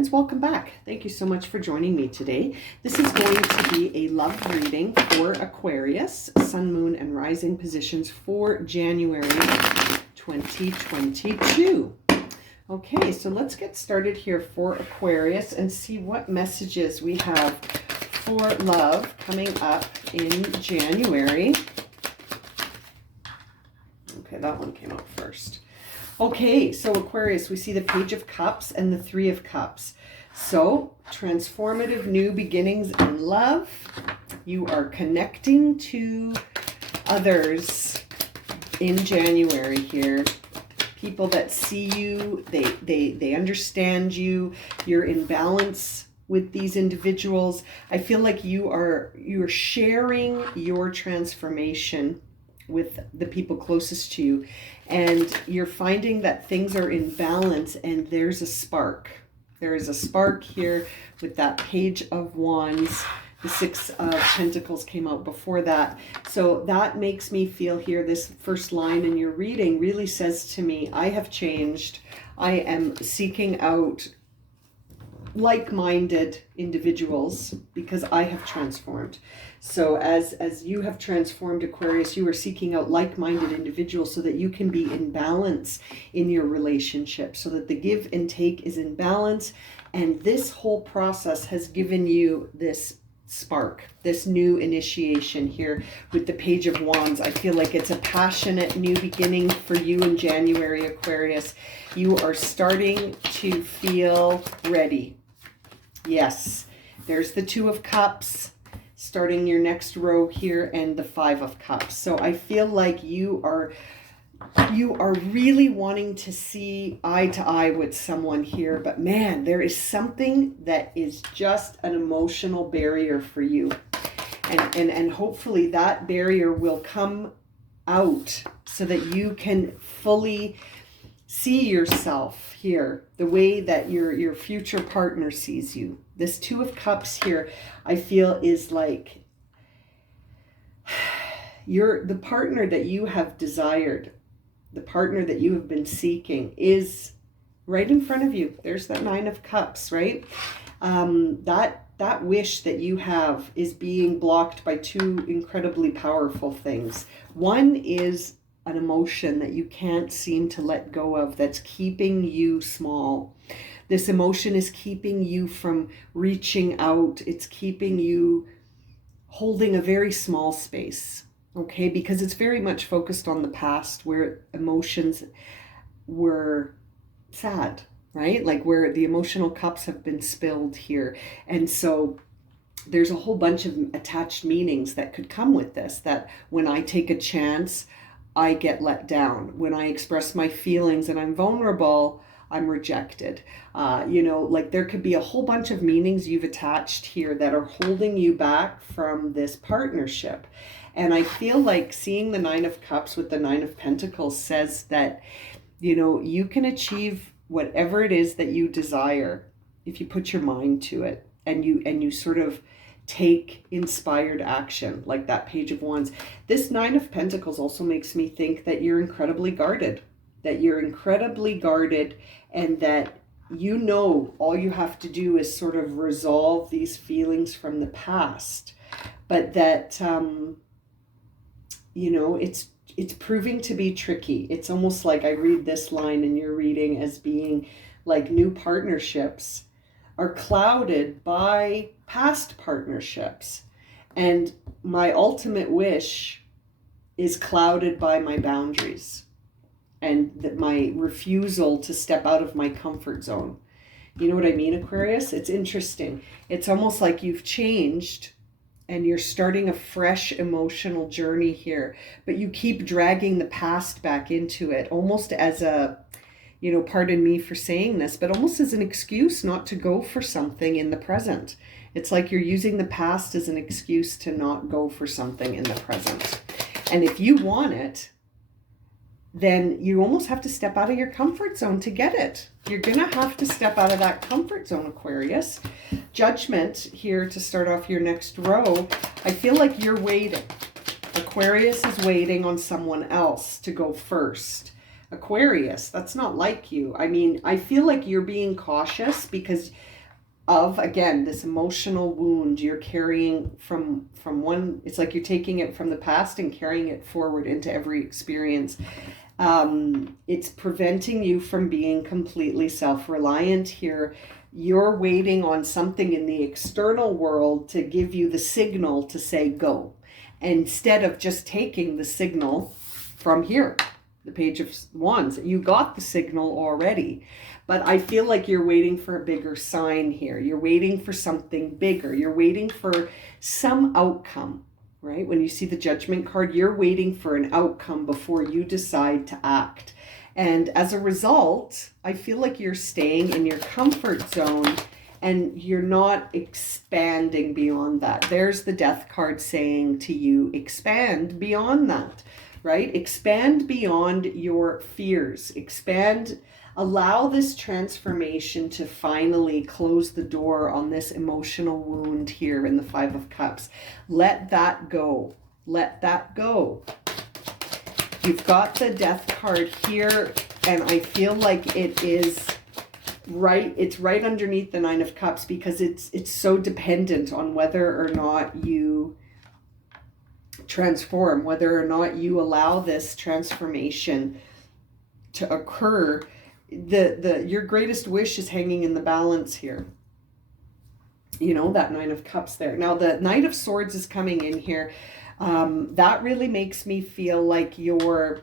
friends, welcome back. Thank you so much for joining me today. This is going to be a love reading for Aquarius, Sun, Moon, and Rising positions for January 2022. Okay, so let's get started here for Aquarius and see what messages we have for love coming up in January. Okay, that one came out first. Okay, so Aquarius, we see the Page of Cups and the Three of Cups. So, transformative new beginnings in love. You are connecting to others in January here. People that see you, they understand you. You're in balance with these individuals. I feel like you're sharing your transformation with the people closest to you, and you're finding that things are in balance, and there's a spark. There is a spark here with that Page of Wands. The Six of Pentacles came out before that. So that makes me feel here, this first line in your reading really says to me, I have changed. I am seeking out like-minded individuals because I have transformed. So as you have transformed, Aquarius, you are seeking out like-minded individuals so that you can be in balance in your relationship, so that the give and take is in balance. And this whole process has given you this spark, this new initiation here with the Page of Wands. I feel like it's a passionate new beginning for you in January, Aquarius. You are starting to feel ready. Yes, there's the Two of Cups starting your next row here, and the Five of Cups. So I feel like you are really wanting to see eye to eye with someone here, but man, there is something that is just an emotional barrier for you. And hopefully that barrier will come out so that you can fully see yourself here the way that your future partner sees you. This Two of Cups here, I feel, is like the partner that you have desired, the partner that you have been seeking is right in front of you. There's that Nine of Cups, right? That wish that you have is being blocked by two incredibly powerful things. One is an emotion that you can't seem to let go of, that's keeping you small. This emotion is keeping you from reaching out. It's keeping you holding a very small space, okay? Because it's very much focused on the past where emotions were sad, right? Like where the emotional cups have been spilled here. And so there's a whole bunch of attached meanings that could come with this, that when I take a chance, I get let down. When I express my feelings and I'm vulnerable, I'm rejected. Like there could be a whole bunch of meanings you've attached here that are holding you back from this partnership. And I feel like seeing the Nine of Cups with the Nine of Pentacles says that, you can achieve whatever it is that you desire if you put your mind to it, and you sort of take inspired action, like that Page of Wands. This Nine of Pentacles also makes me think that you're incredibly guarded, and that all you have to do is sort of resolve these feelings from the past, but that it's proving to be tricky. It's almost like I read this line in your reading as being like new partnerships are clouded by past partnerships, and my ultimate wish is clouded by my boundaries and that my refusal to step out of my comfort zone. You know what I mean, Aquarius? It's interesting. It's almost like you've changed and you're starting a fresh emotional journey here, but you keep dragging the past back into it, almost as a, pardon me for saying this, but almost as an excuse not to go for something in the present. It's like you're using the past as an excuse to not go for something in the present. And if you want it, then you almost have to step out of your comfort zone to get it. You're going to have to step out of that comfort zone, Aquarius. Judgment here to start off your next row. I feel like you're waiting. Aquarius is waiting on someone else to go first. Aquarius, that's not like you. I mean, I feel like you're being cautious because of, again, this emotional wound you're carrying from one. It's like you're taking it from the past and carrying it forward into every experience. It's preventing you from being completely self-reliant here. You're waiting on something in the external world to give you the signal to say go, instead of just taking the signal from here, the Page of Wands. You got the signal already, but I feel like you're waiting for a bigger sign here. You're waiting for something bigger. You're waiting for some outcome, right? When you see the Judgment card, you're waiting for an outcome before you decide to act. And as a result, I feel like you're staying in your comfort zone and you're not expanding beyond that. There's the Death card saying to you, expand beyond that, right? Expand beyond your fears. Expand, allow this transformation to finally close the door on this emotional wound here in the Five of Cups. Let that go. Let that go. You've got the Death card here, and I feel like it is right. It's right underneath the Nine of Cups because it's so dependent on whether or not you transform, whether or not you allow this transformation to occur. Your greatest wish is hanging in the balance here. You know, that Nine of Cups there. Now the Knight of Swords is coming in here. That really makes me feel like you're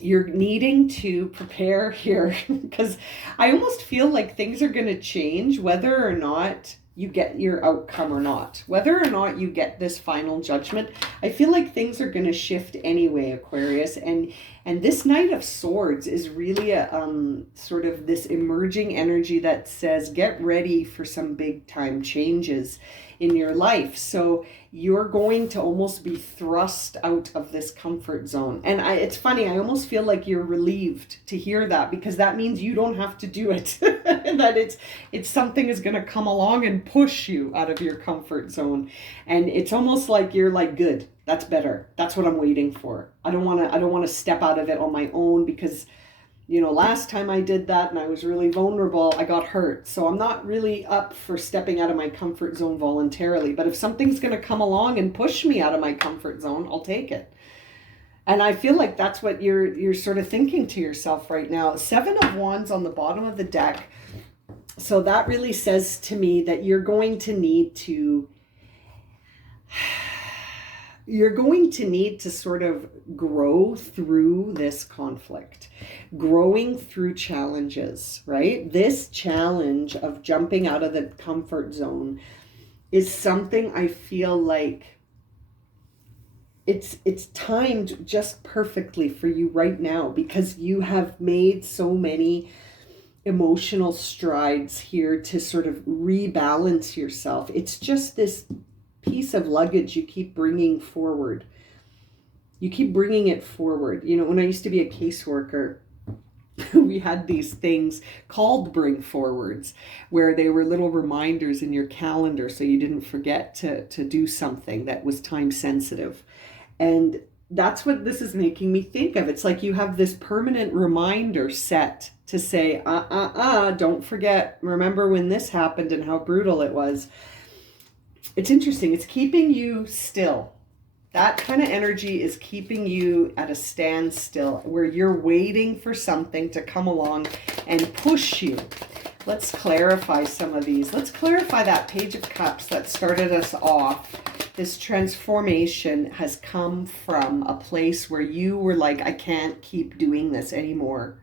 needing to prepare here because I almost feel like things are going to change whether or not you get your outcome or not. Whether or not you get this final judgment, I feel like things are going to shift anyway, Aquarius. And this Knight of Swords is really a sort of this emerging energy that says get ready for some big time changes in your life. So you're going to almost be thrust out of this comfort zone. And it's funny, I almost feel like you're relieved to hear that because that means you don't have to do it. That it's something is going to come along and push you out of your comfort zone. And it's almost like you're like, good, that's better. That's what I'm waiting for. I don't want to step out of it on my own because, you know, last time I did that and I was really vulnerable, I got hurt. So I'm not really up for stepping out of my comfort zone voluntarily. But if something's going to come along and push me out of my comfort zone, I'll take it. And I feel like that's what you're sort of thinking to yourself right now. Seven of Wands on the bottom of the deck. So that really says to me that you're going to need to sort of grow through this conflict, growing through challenges, right? This challenge of jumping out of the comfort zone is something I feel like it's timed just perfectly for you right now because you have made so many emotional strides here to sort of rebalance yourself. It's just this piece of luggage you keep bringing forward. You keep bringing it forward. You know, when I used to be a caseworker, we had these things called bring forwards where they were little reminders in your calendar so you didn't forget to do something that was time sensitive. And that's what this is making me think of. It's like you have this permanent reminder set to say, don't forget, remember when this happened and how brutal it was. It's interesting. It's keeping you still. That kind of energy is keeping you at a standstill where you're waiting for something to come along and push you. Let's clarify some of these. Let's clarify that Page of Cups that started us off. This transformation has come from a place where you were like, I can't keep doing this anymore.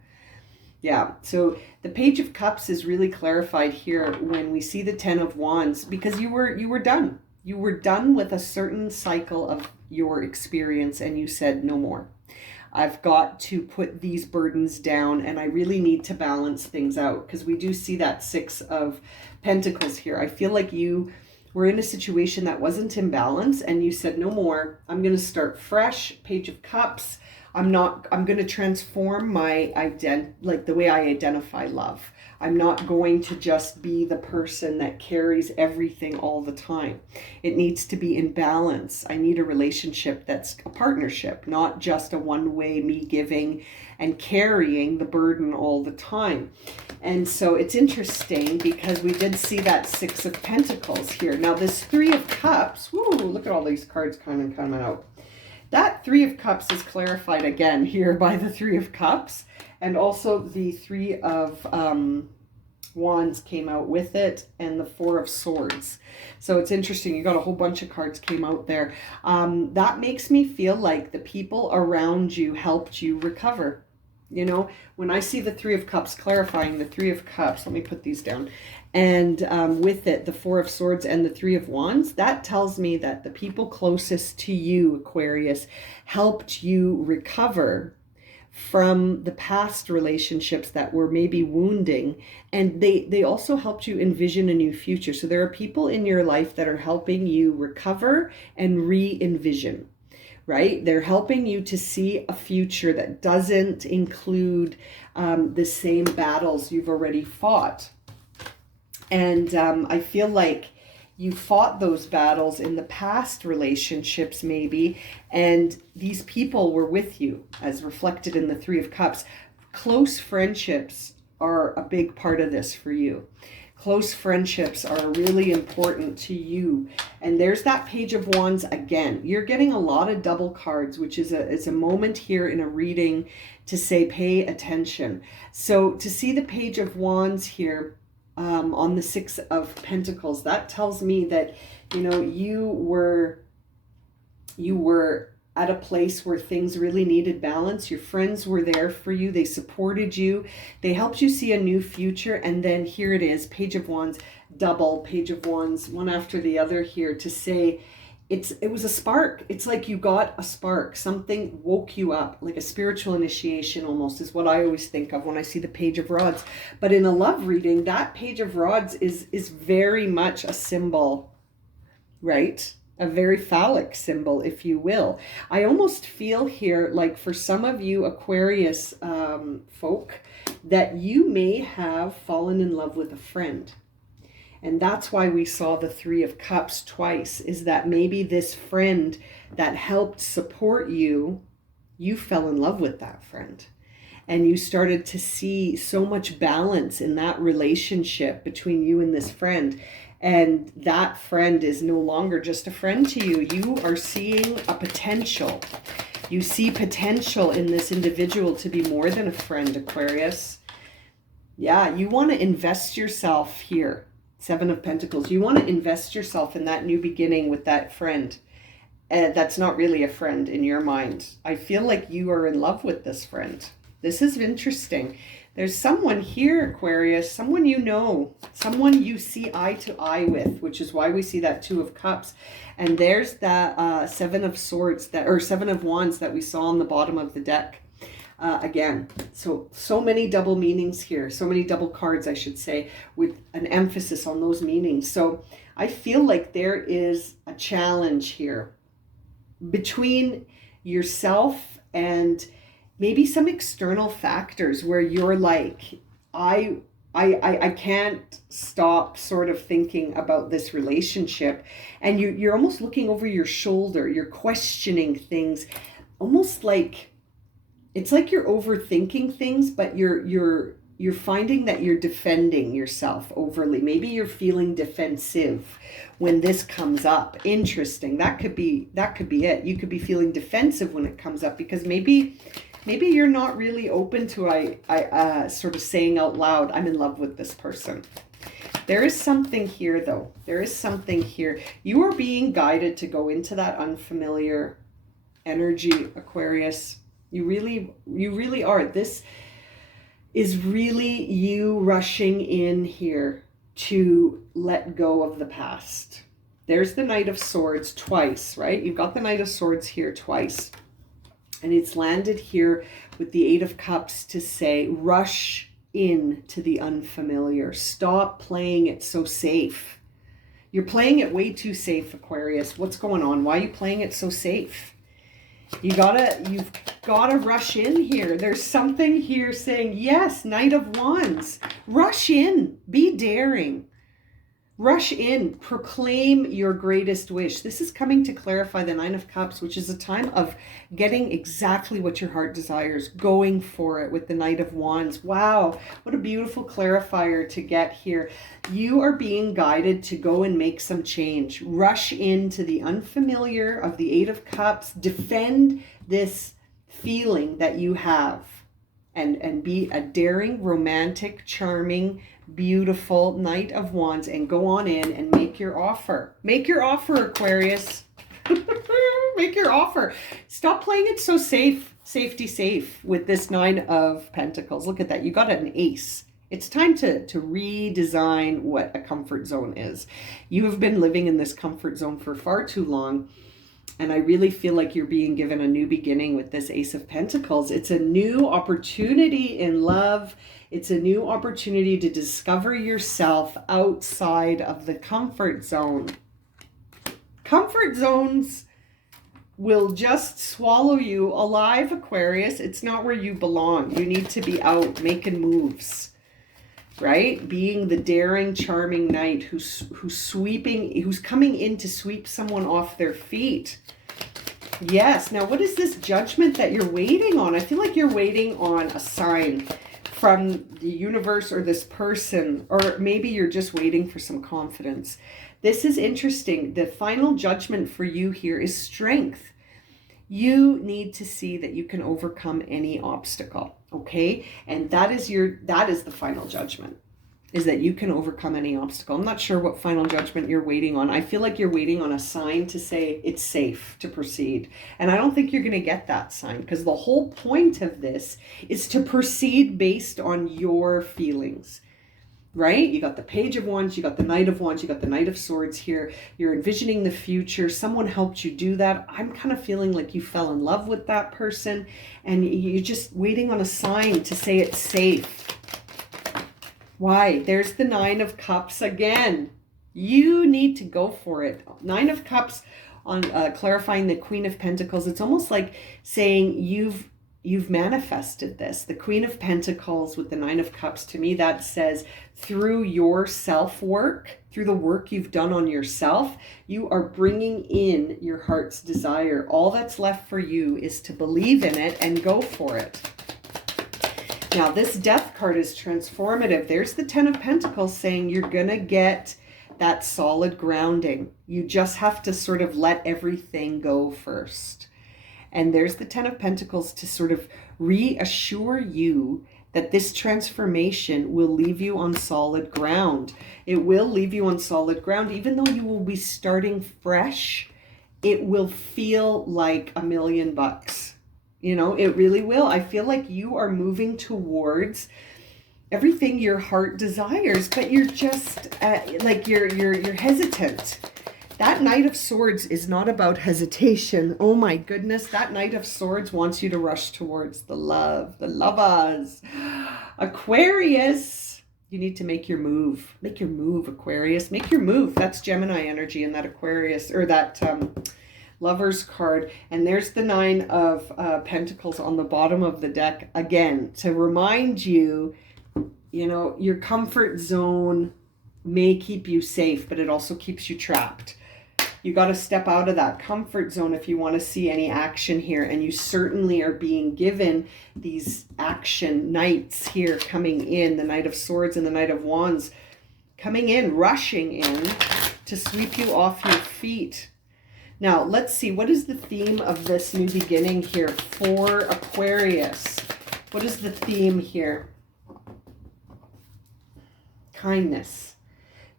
Yeah, so the Page of Cups is really clarified here when we see the Ten of Wands because you were done. You were done with a certain cycle of your experience and you said no more. I've got to put these burdens down and I really need to balance things out because we do see that Six of Pentacles here. I feel like you were in a situation that wasn't in balance and you said no more. I'm going to start fresh. Page of Cups. I'm going to transform my like the way I identify love. I'm not going to just be the person that carries everything all the time. It needs to be in balance. I need a relationship that's a partnership, not just a one-way me giving and carrying the burden all the time. And so it's interesting because we did see that Six of Pentacles here. Now this Three of Cups, whoo, look at all these cards coming out. That Three of Cups is clarified again here by the Three of Cups. And also the Three of Wands came out with it, and the Four of Swords. So it's interesting. You got a whole bunch of cards came out there. That makes me feel like the people around you helped you recover. You know, when I see the Three of Cups clarifying the Three of Cups, let me put these down. And with it, the Four of Swords and the Three of Wands, that tells me that the people closest to you, Aquarius, helped you recover from the past relationships that were maybe wounding, and they also helped you envision a new future. So there are people in your life that are helping you recover and re-envision, right? They're helping you to see a future that doesn't include the same battles you've already fought. And I feel like you fought those battles in the past relationships maybe, and these people were with you as reflected in the Three of Cups. Close friendships are a big part of this for you. Close friendships are really important to you. And there's that Page of Wands again. You're getting a lot of double cards, which is a moment here in a reading to say pay attention. So to see the Page of Wands here, on the Six of Pentacles, that tells me that, you know, you were at a place where things really needed balance. Your friends were there for you. They supported you. They helped you see a new future. And then here it is, Page of Wands, double Page of Wands, one after the other here to say, it was a spark. It's like you got a spark. Something woke you up, like a spiritual initiation almost is what I always think of when I see the Page of Rods. But in a love reading, that Page of Rods is very much a symbol, right? A very phallic symbol, if you will. I almost feel here like for some of you Aquarius folk that you may have fallen in love with a friend. And that's why we saw the Three of Cups twice, is that maybe this friend that helped support you, you fell in love with that friend. And you started to see so much balance in that relationship between you and this friend. And that friend is no longer just a friend to you. You are seeing a potential. You see potential in this individual to be more than a friend, Aquarius. Yeah, you want to invest yourself here. Seven of Pentacles. You want to invest yourself in that new beginning with that friend. That's not really a friend in your mind. I feel like you are in love with this friend. This is interesting. There's someone here, Aquarius, someone you know, someone you see eye to eye with, which is why we see that Two of Cups. And there's that Seven of Swords, or Seven of Wands that we saw on the bottom of the deck. Again, so many double meanings here, so many double cards, I should say, with an emphasis on those meanings. So I feel like there is a challenge here between yourself and maybe some external factors where you're like, I can't stop sort of thinking about this relationship, and you're almost looking over your shoulder, you're questioning things, almost like it's like you're overthinking things, but you're finding that you're defending yourself overly. Maybe you're feeling defensive when this comes up. Interesting. That could be it. You could be feeling defensive when it comes up because maybe you're not really open to sort of saying out loud, I'm in love with this person. There is something here though. There is something here. You are being guided to go into that unfamiliar energy, Aquarius. You really are. This is really you rushing in here to let go of the past. There's the Knight of Swords twice, right? You've got the Knight of Swords here twice. And it's landed here with the Eight of Cups to say, rush in to the unfamiliar. Stop playing it so safe. You're playing it way too safe, Aquarius. What's going on? Why are you playing it so safe? You've gotta rush in here. There's something here saying, yes, Knight of Wands. Rush in. Be daring. Rush in. Proclaim your greatest wish. This is coming to clarify the Nine of Cups, which is a time of getting exactly what your heart desires, going for it with the Knight of Wands. Wow, what a beautiful clarifier to get here. You are being guided to go and make some change. Rush into the unfamiliar of the Eight of Cups. Defend this feeling that you have, and be a daring, romantic, charming, beautiful Knight of Wands, and go on in and make your offer. Make your offer, Aquarius. Make your offer. Stop playing it so safe with this Nine of Pentacles. Look at that. You got an ace. It's time to redesign what a comfort zone is. You have been living in this comfort zone for far too long. And I really feel like you're being given a new beginning with this Ace of Pentacles. It's a new opportunity in love. It's a new opportunity to discover yourself outside of the comfort zone. Comfort zones will just swallow you alive, Aquarius. It's not where you belong. You need to be out making moves, right? Being the daring, charming knight who's coming in to sweep someone off their feet. Yes. Now, what is this judgment that you're waiting on? I feel like you're waiting on a sign from the universe or this person, or maybe you're just waiting for some confidence. This is interesting. The final judgment for you here is strength. You need to see that you can overcome any obstacle, okay? And that is the final judgment, is that you can overcome any obstacle. I'm not sure what final judgment you're waiting on. I feel like you're waiting on a sign to say it's safe to proceed. And I don't think you're going to get that sign, because the whole point of this is to proceed based on your feelings. Right? You got the Page of Wands, you got the Knight of Wands, you got the Knight of Swords here. You're envisioning the future. Someone helped you do that. I'm kind of feeling like you fell in love with that person, and you're just waiting on a sign to say it's safe. Why? There's the Nine of Cups again. You need to go for it. Nine of Cups on clarifying the Queen of Pentacles. It's almost like saying you've manifested this. The Queen of Pentacles with the Nine of Cups, to me, that says through your self-work, through the work you've done on yourself, you are bringing in your heart's desire. All that's left for you is to believe in it and go for it. Now, this Death card is transformative. There's the Ten of Pentacles saying you're going to get that solid grounding. You just have to sort of let everything go first. And there's the Ten of Pentacles to sort of reassure you that this transformation will leave you on solid ground. It will leave you on solid ground. Even though you will be starting fresh, it will feel like $1 million. You know, it really will. I feel like you are moving towards everything your heart desires, but you're just like you're hesitant. That Knight of Swords is not about hesitation. Oh my goodness, that Knight of Swords wants you to rush towards the love, the lovers. Aquarius, you need to make your move. Make your move, Aquarius. Make your move. That's Gemini energy in that Aquarius, or that Lovers card. And there's the Nine of Pentacles on the bottom of the deck again to remind you, you know, your comfort zone may keep you safe, but it also keeps you trapped. You got to step out of that comfort zone if you want to see any action here. And you certainly are being given these action knights here coming in. The Knight of Swords and the Knight of Wands coming in, rushing in to sweep you off your feet. Now, let's see. What is the theme of this new beginning here for Aquarius? What is the theme here? Kindness.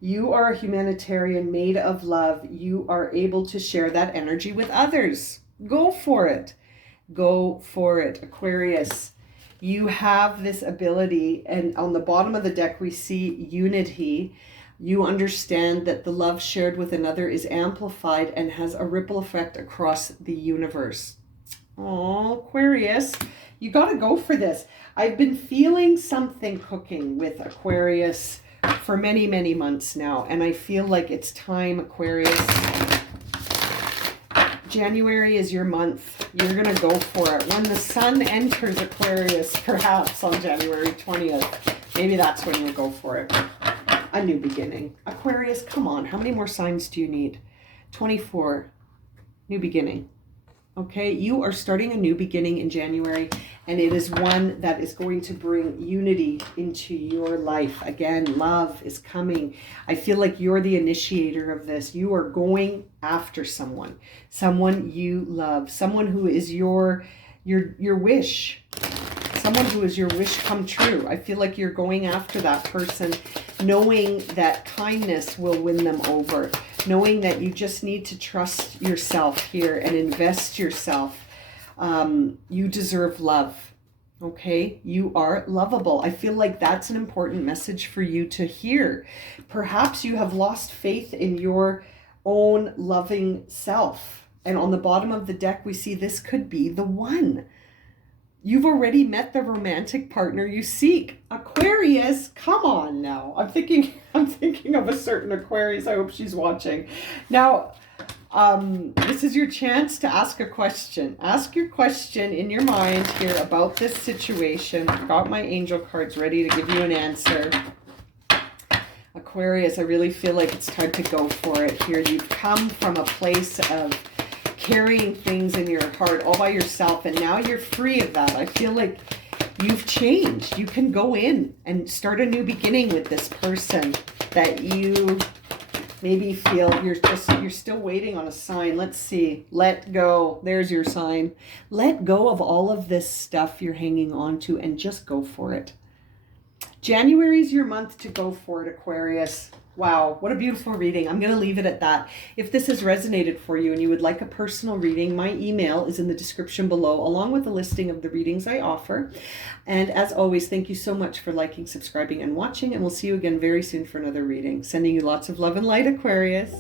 You are a humanitarian made of love. You are able to share that energy with others. Go for it. Go for it, Aquarius. You have this ability, and on the bottom of the deck we see unity. You understand that the love shared with another is amplified and has a ripple effect across the universe. Oh, Aquarius, you got to go for this. I've been feeling something cooking with Aquarius for many, many months now, and I feel like it's time, Aquarius. January is your month. You're going to go for it. When the sun enters Aquarius, perhaps on January 20th, maybe that's when you'll go for it. A new beginning. Aquarius, come on. How many more signs do you need? 24. New beginning. Okay, you are starting a new beginning in January, and it is one that is going to bring unity into your life. Again, love is coming. I feel like you're the initiator of this. You are going after someone you love, someone who is your wish, someone who is your wish come true. I feel like you're going after that person, knowing that kindness will win them over, knowing that you just need to trust yourself here and invest yourself. You deserve love. Okay, you are lovable. I feel like that's an important message for you to hear. Perhaps you have lost faith in your own loving self. And on the bottom of the deck, we see this could be the one. You've already met the romantic partner you seek. Aquarius, come on now. I'm thinking of a certain Aquarius. I hope she's watching. Now, this is your chance to ask a question. Ask your question in your mind here about this situation. I've got my angel cards ready to give you an answer. Aquarius, I really feel like it's time to go for it here. You've come from a place of carrying things in your heart all by yourself, and now you're free of that. I feel like you've changed. You can go in and start a new beginning with this person that you maybe feel you're still waiting on a sign. Let's see. Let go. There's your sign. Let go of all of this stuff you're hanging on to and just go for it. January is your month to go for it, Aquarius. Wow, what a beautiful reading. I'm going to leave it at that. If this has resonated for you and you would like a personal reading, my email is in the description below, along with a listing of the readings I offer. And as always, thank you so much for liking, subscribing, and watching. And we'll see you again very soon for another reading. Sending you lots of love and light, Aquarius.